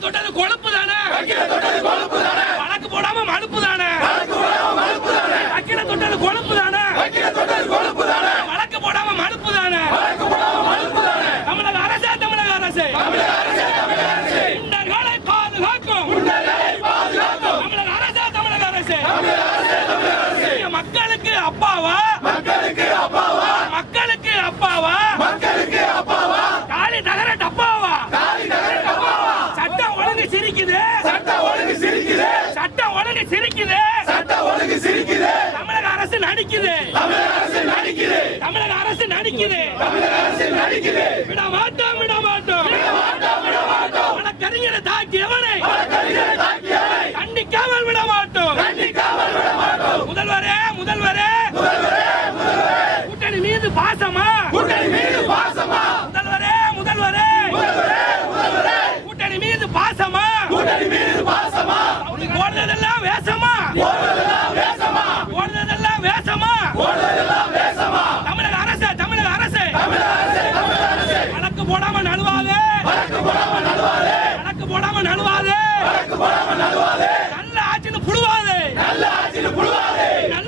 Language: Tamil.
தொட்டது கொழுப்பு தானே வழக்கு போடாம மழுப்பு தானே வக்கீல தொட்டது கொழுப்பு தானே வழக்கு போடாம மழுப்பு தானே தமிழக அரசே தமிழக அரசே. குண்டர்களை பாதுகாக்கும். தமிழக அரசே தமிழக அரசே. ஒழுங்கு சிரிக்குது. சட்டம் ஒழுங்கு சிரிக்குது. தமிழக அரசு நடிக்குது. தமிழக அரசு நடிக்குது. விட மாட்டோம் விட மாட்டோம் வழக்கறிஞரை தாக்கியவனை கண்டிக்காமல் விட மாட்டோம் முதல்வரே முதல்வரே. கூட்டணி மீது பாசமா முதல்வரே முதல்வரே கூட்டணி மீது பாசமா உனக்கு ஓடுறதெல்லாம் வேஷமா? ஓடுறதெல்லாம் வேஷமா? தமிழக அரசு தமிழக அரசு. வழக்கு போடாம நழுவாதே. வழக்கு போடாம நழுவாதே.